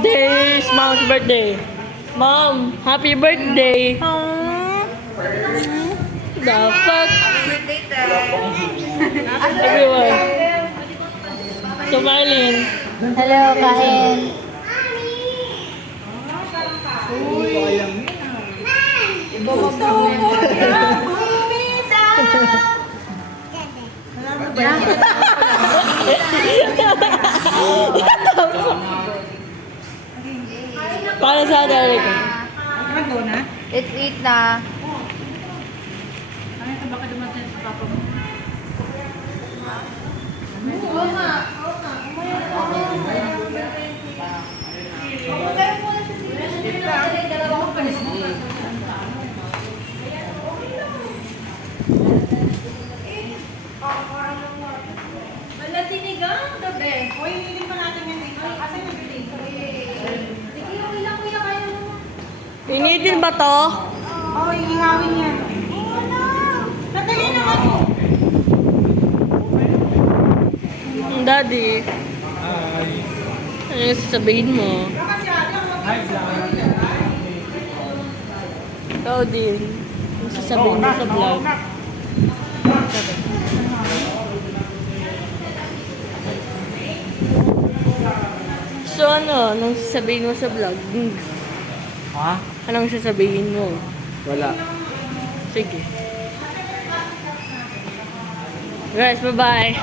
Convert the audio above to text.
today is Mom's birthday. Mom, happy birthday. The fuck? Everyone. To Marlene. Hello, kain. Para sa Derek. Let's eat na. Wala sinigang, the best. Uy, hindi pa natin yan dito. Kasi nabili. Sige, okay lang kuya, kaya naman. Initin ba to? Oo, ihawin yan. Nadali naman. Daddy. Ano yung sasabihin mo? Ikaw din. Ano sasabihin mo sa vlog? So ano? Anong sasabihin mo sa vlog? Ha? Anong sasabihin mo? Wala. Sige. Guys, bye-bye.